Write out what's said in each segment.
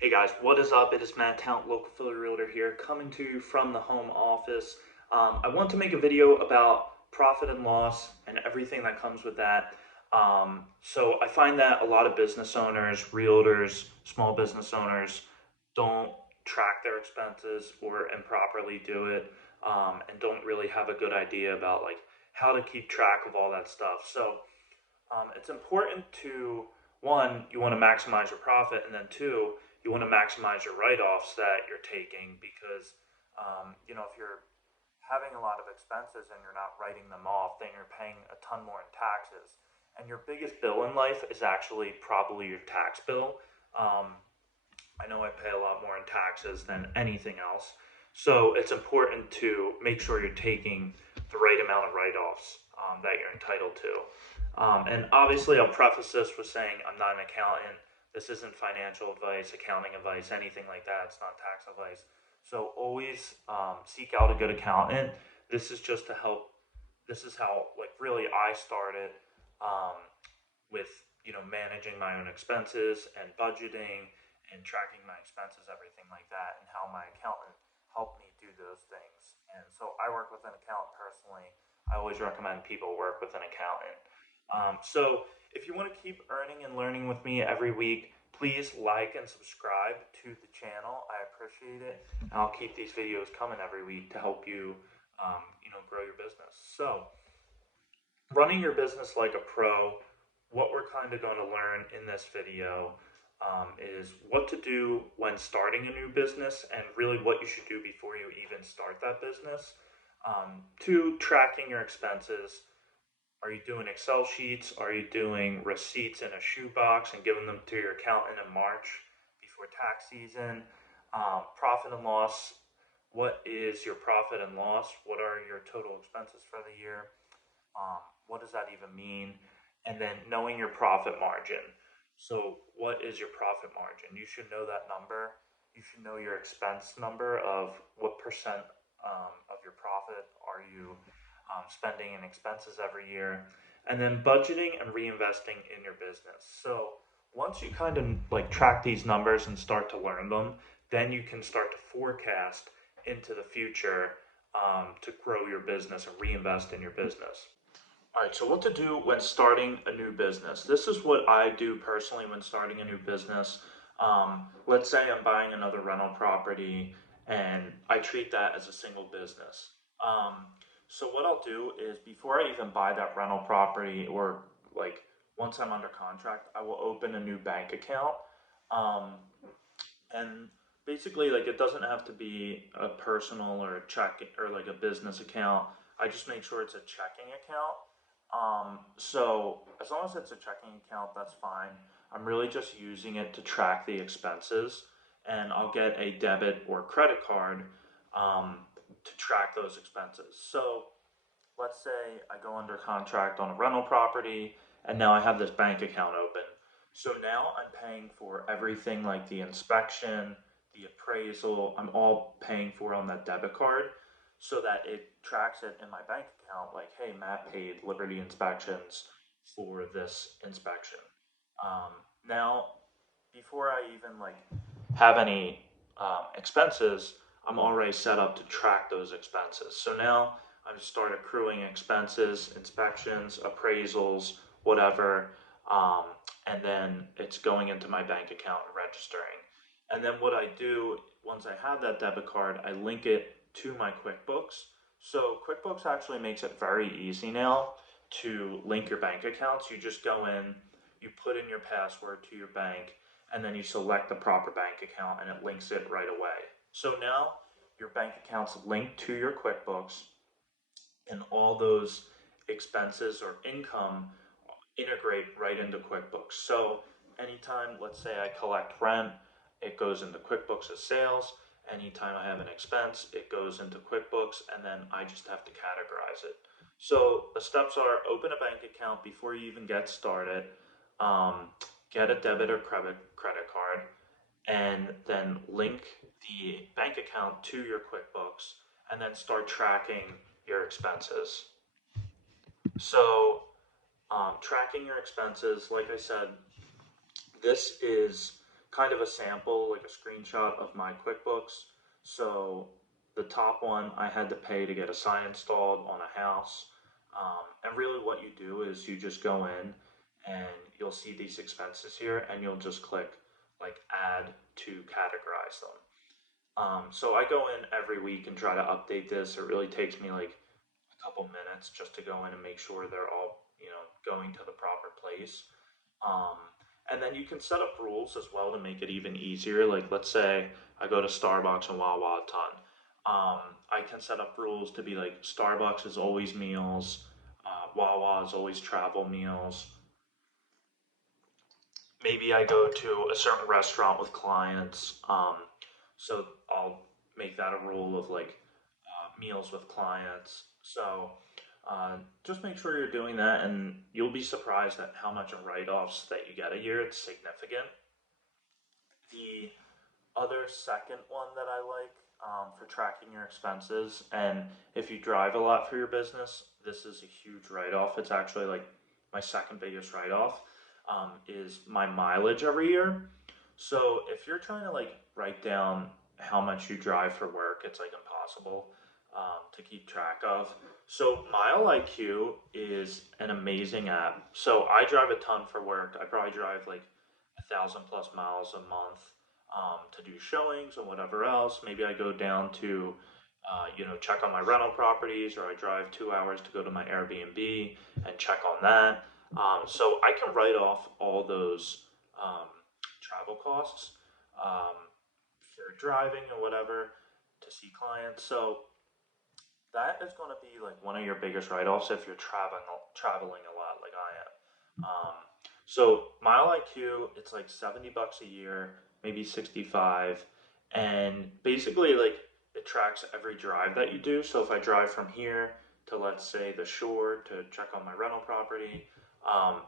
Hey guys, what is up? It is Matt Talent, local Philly realtor here, coming to you from the home office. I want to make a video about profit and loss and everything that comes with that. So I find that a lot of business owners, realtors, small business owners don't track their expenses or improperly do it, and don't really have a good idea about like how to keep track of all that stuff. So it's important to, one, you want to maximize your profit, and then two, you want to maximize your write-offs that you're taking because, if you're having a lot of expenses and you're not writing them off, then you're paying a ton more in taxes. And your biggest bill in life is actually probably your tax bill. Um, I know I pay a lot more in taxes than anything else. So it's important to make sure you're taking the right amount of write-offs that you're entitled to. And obviously, I'll preface this with saying I'm not an accountant. This isn't financial advice, accounting advice, anything like that. It's not tax advice. So always seek out a good accountant. This is just to help. This is how, like, really I started um, with managing my own expenses and budgeting and tracking my expenses, everything like that, and how my accountant helped me do those things. And so I work with an accountant personally. I always recommend people work with an accountant. So if you want to keep earning and learning with me every week, please like and subscribe to the channel. I appreciate it. And I'll keep these videos coming every week to help you, grow your business. So running your business like a pro, what we're kind of going to learn in this video is what to do when starting a new business and really what you should do before you even start that business. Two, tracking your expenses. Are you doing Excel sheets? Are you doing receipts in a shoebox and giving them to your accountant in March before tax season? Profit and loss. What is your profit and loss? What are your total expenses for the year? What does that even mean? And then knowing your profit margin. So, what is your profit margin? You should know that number. You should know your expense number of what percent of your profit are you spending in expenses every year. And then budgeting and reinvesting in your business. So, once you kind of like track these numbers and start to learn them, then you can start to forecast into the future to grow your business and reinvest in your business. All right, so what to do when starting a new business. This is what I do personally when starting a new business. Let's say I'm buying another rental property and I treat that as a single business. Um, so what I'll do is before I even buy that rental property or like once I'm under contract, I will open a new bank account. Um, and basically like it doesn't have to be a personal or a check or like a business account. I just make sure it's a checking account. So as long as it's a checking account, that's fine. I'm really just using it to track the expenses, and I'll get a debit or credit card um, to track those expenses. So let's say I go under contract on a rental property and now I have this bank account open. So now I'm paying for everything like the inspection, the appraisal, I'm all paying for on that debit card so that it tracks it in my bank account like, hey, Matt paid Liberty Inspections for this inspection. Um, Now, before I even like have any expenses, I'm already set up to track those expenses. So now I start accruing expenses, inspections, appraisals, whatever, um, and then it's going into my bank account and registering. And then what I do once I have that debit card, I link it to my QuickBooks. So QuickBooks actually makes it very easy now to link your bank accounts. You just go in, you put in your password to your bank, and then you select the proper bank account and it links it right away. So now your bank account's linked to your QuickBooks and all those expenses or income integrate right into QuickBooks. So anytime, let's say I collect rent, it goes into QuickBooks as sales. Anytime I have an expense, it goes into QuickBooks, and then I just have to categorize it. So the steps are open a bank account before you even get started, um, get a debit or credit card, and then link the bank account to your QuickBooks, and then start tracking your expenses. So tracking your expenses, like I said, this is kind of a sample, like a screenshot of my QuickBooks. So the top one I had to pay to get a sign installed on a house. And really what you do is you just go in and you'll see these expenses here and you'll just click like add to categorize them. So I go in every week and try to update this. It really takes me like a couple minutes just to go in and make sure they're all, going to the proper place. Um, and then you can set up rules as well to make it even easier. Like let's say I go to Starbucks and Wawa a ton. I can set up rules to be like Starbucks is always meals, Wawa is always travel meals. Maybe I go to a certain restaurant with clients, so I'll make that a rule of like meals with clients. So just make sure you're doing that, and you'll be surprised at how much in write-offs that you get a year. It's significant. The other second one that I like for tracking your expenses, and if you drive a lot for your business, this is a huge write-off. It's actually like my second biggest write-off, is my mileage every year. So if you're trying to like write down how much you drive for work, it's like impossible to keep track of. So Mile IQ is an amazing app. So I drive a ton for work. I probably drive like 1,000 plus miles a month to do showings and whatever else. Maybe I go down to, check on my rental properties, or I drive 2 hours to go to my Airbnb and check on that. So I can write off all those travel costs for driving or whatever to see clients. So that is going to be like one of your biggest write-offs if you're traveling a lot like I am. So Mile IQ, it's like $70 a year, maybe 65, and basically like it tracks every drive that you do. So if I drive from here to, let's say, the shore to check on my rental property,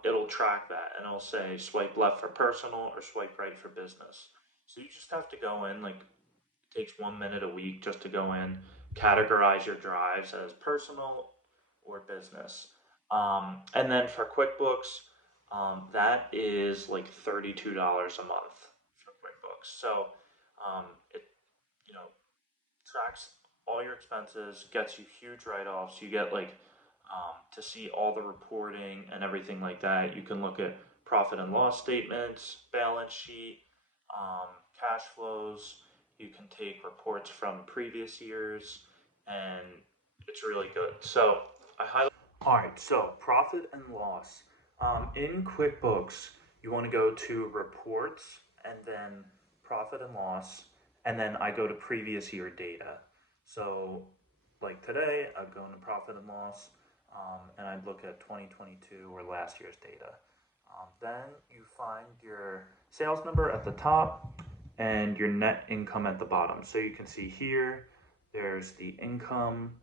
it'll track that and it'll say swipe left for personal or swipe right for business. So you just have to go in, like it takes 1 minute a week just to go in, categorize your drives as personal or business. And then for QuickBooks, that is like $32 a month for QuickBooks. So it, you know, tracks all your expenses, gets you huge write-offs. You get like to see all the reporting and everything like that. You can look at profit and loss statements, balance sheet, cash flows. You can take reports from previous years, and it's really good. So I highly. All right, so profit and loss. In QuickBooks, you want to go to reports and then profit and loss, and then I go to previous year data. So, like today, I'd go into profit and loss, and I'd look at 2022 or last year's data. Then you find your sales number at the top and your net income at the bottom. So you can see here, there's the income,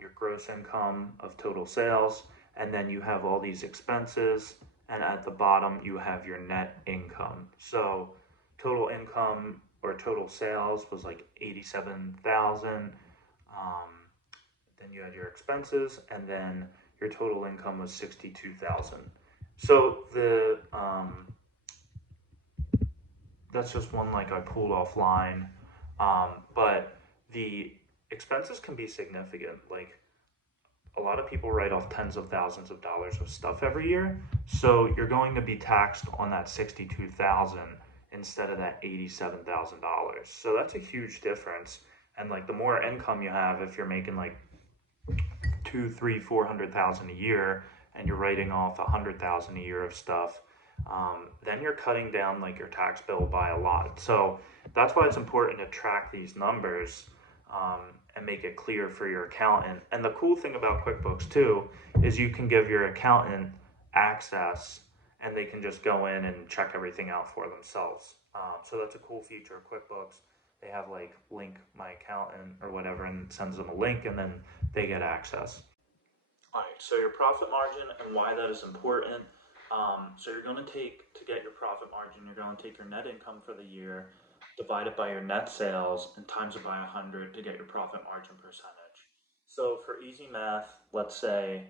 your gross income of total sales, and then you have all these expenses, and at the bottom you have your net income. So total income or total sales was like 87,000. Then you had your expenses, and then your total income was 62,000. So that's just one like I pulled offline, but the expenses can be significant. Like a lot of people write off tens of thousands of dollars of stuff every year, so you're going to be taxed on that 62,000 instead of that $87,000. So that's a huge difference. And like the more income you have, if you're making like two, three, 400,000 a year, and you're writing off 100,000 a year of stuff, then you're cutting down like your tax bill by a lot. So that's why it's important to track these numbers and make it clear for your accountant. And the cool thing about QuickBooks too is you can give your accountant access, and they can just go in and check everything out for themselves. So that's a cool feature of QuickBooks. They have like link my accountant or whatever, and sends them a link, and then they get access. All right, so your profit margin and why that is important. So you're going to to get your profit margin, you're going to take your net income for the year, divide it by your net sales, and times it by 100 to get your profit margin percentage. So for easy math, let's say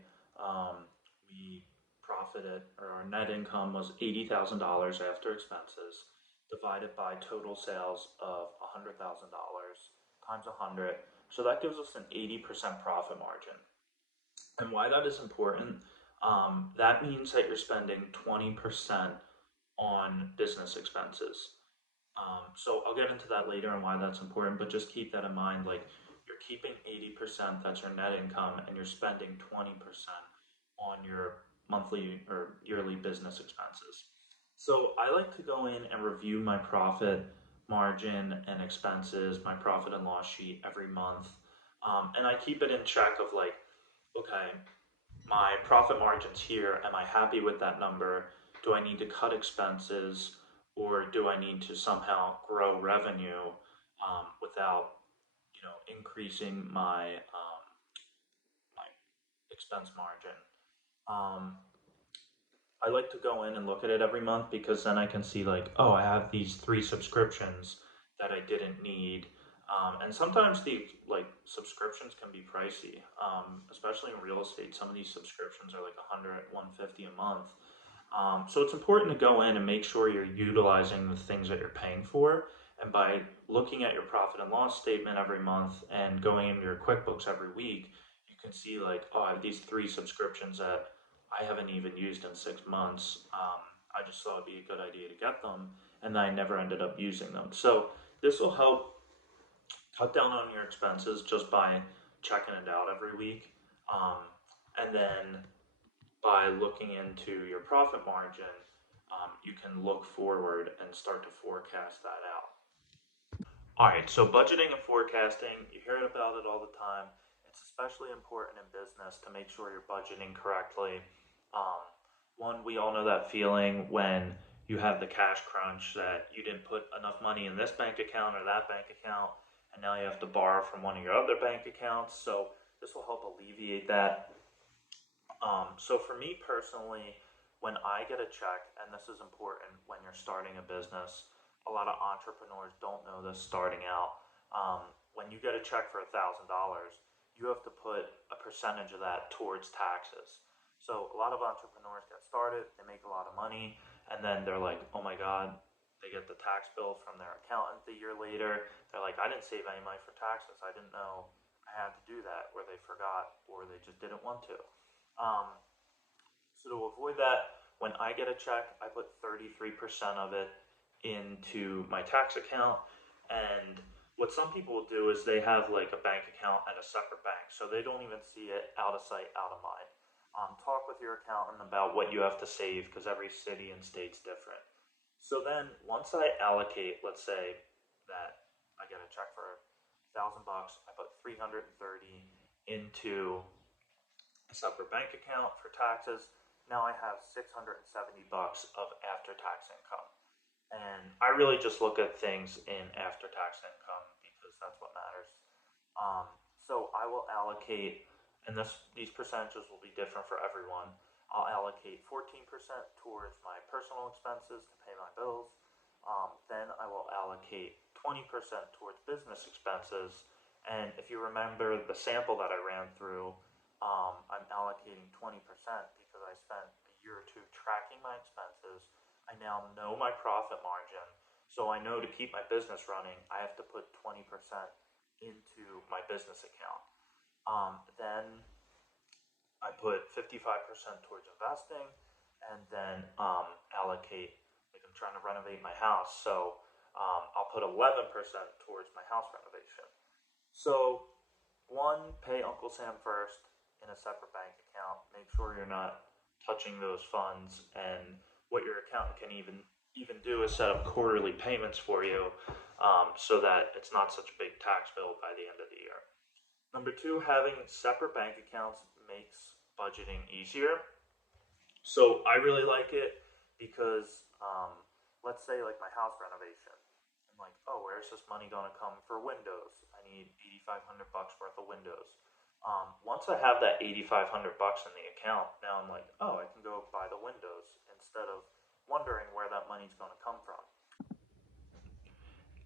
we profited, or our net income was $80,000 after expenses. divided by total sales of $100,000 times 100. So that gives us an 80% profit margin. And why that is important, that means that you're spending 20% on business expenses. So I'll get into that later and why that's important, but just keep that in mind. Like you're keeping 80%, that's your net income, and you're spending 20% on your monthly or yearly business expenses. So I like to go in and review my profit margin and expenses, my profit and loss sheet every month. And I keep it in check of like, okay, my profit margin's here. Am I happy with that number? Do I need to cut expenses or do I need to somehow grow revenue without, increasing my expense margin? Um, I like to go in and look at it every month because then I can see like, oh, I have these three subscriptions that I didn't need. And sometimes the like subscriptions can be pricey, especially in real estate. Some of these subscriptions are like 100, 150 a month. So it's important to go in and make sure you're utilizing the things that you're paying for. And by looking at your profit and loss statement every month and going into your QuickBooks every week, you can see like, oh, I have these three subscriptions that I haven't even used in 6 months. I just thought it'd be a good idea to get them, and I never ended up using them. So this will help cut down on your expenses just by checking it out every week. Um, and then by looking into your profit margin, you can look forward and start to forecast that out. All right, so budgeting and forecasting, you hear about it all the time. It's especially important in business to make sure you're budgeting correctly. Um, One, we all know that feeling when you have the cash crunch that you didn't put enough money in this bank account or that bank account, and now you have to borrow from one of your other bank accounts. So this will help alleviate that. So for me personally, when I get a check, and this is important when you're starting a business, a lot of entrepreneurs don't know this starting out. When you get a check for $1,000, you have to put a percentage of that towards taxes. So a lot of entrepreneurs get started, they make a lot of money, and then they're like, oh my God, they get the tax bill from their accountant a year later. They're like, I didn't save any money for taxes. I didn't know I had to do that, or they forgot, or they just didn't want to. Um, so to avoid that, when I get a check, I put 33% of it into my tax account. And what some people will do is they have like a bank account at a separate bank, so they don't even see it, out of sight, out of mind. Talk with your accountant about what you have to save because every city and state's different. So then once I allocate, let's say that I get a check for $1,000, I put 330 into a separate bank account for taxes. Now I have 670 bucks of after tax income. And I really just look at things in after tax income because that's what matters. So I will allocate, and these percentages will be different for everyone. I'll allocate 14% towards my personal expenses to pay my bills. Then I will allocate 20% towards business expenses. And if you remember the sample that I ran through, I'm allocating 20% because I spent a year or two tracking my expenses. I now know my profit margin. So I know to keep my business running, I have to put 20% into my business account. Then I put 55% towards investing and then allocate, like I'm trying to renovate my house. So I'll put 11% towards my house renovation. So, one, pay Uncle Sam first in a separate bank account. Make sure you're not touching those funds. And what your accountant can even do is set up quarterly payments for you, so that it's not such a big tax bill by the end of the year. Number two, having separate bank accounts makes budgeting easier. So I really like it because, let's say like my house renovation. I'm like, oh, where's this money gonna come for windows? I need 8,500 bucks worth of windows. Once I have that 8,500 bucks in the account, now I'm like, oh, I can go buy the windows instead of wondering where that money's gonna come from.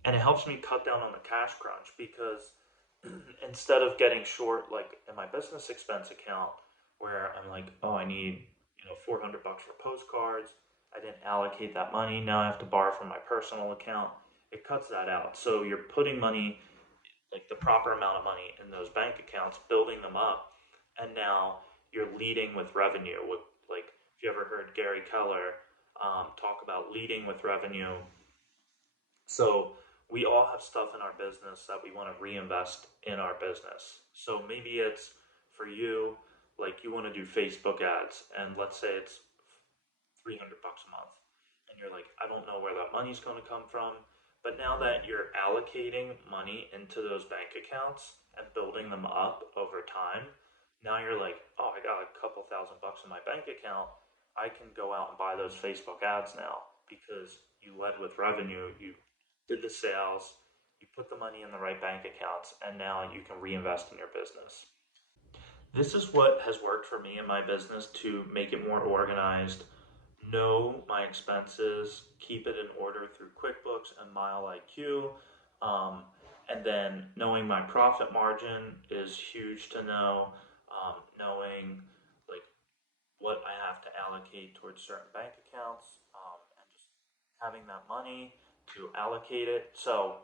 And it helps me cut down on the cash crunch because instead of getting short like in my business expense account where I'm like, oh, I need 400 bucks for postcards, I didn't allocate that money. Now I have to borrow from my personal account. It cuts that out. So you're putting money, like the proper amount of money in those bank accounts, building them up, and now you're leading with revenue. With like, if you ever heard Gary Keller talk about leading with revenue, so we all have stuff in our business that we want to reinvest in our business. So maybe it's for you, like you want to do Facebook ads, and let's say it's 300 bucks a month. And you're like, I don't know where that money's going to come from. But now that you're allocating money into those bank accounts and building them up over time, now you're like, oh, I got a couple $1,000 in my bank account. I can go out and buy those Facebook ads now because you led with revenue, you did the sales, you put the money in the right bank accounts, and now you can reinvest in your business. This is what has worked for me in my business to make it more organized, know my expenses, keep it in order through QuickBooks and Mile IQ. Um, and then knowing my profit margin is huge to know. Knowing like what I have to allocate towards certain bank accounts, and just having that money to allocate it. So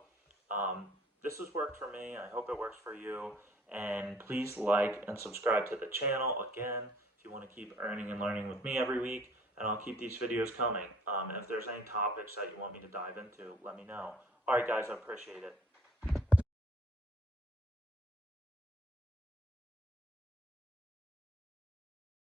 this has worked for me. I hope it works for you. And please like and subscribe to the channel again if you want to keep earning and learning with me every week. And I'll keep these videos coming. And if there's any topics that you want me to dive into, let me know. All right, guys, I appreciate it.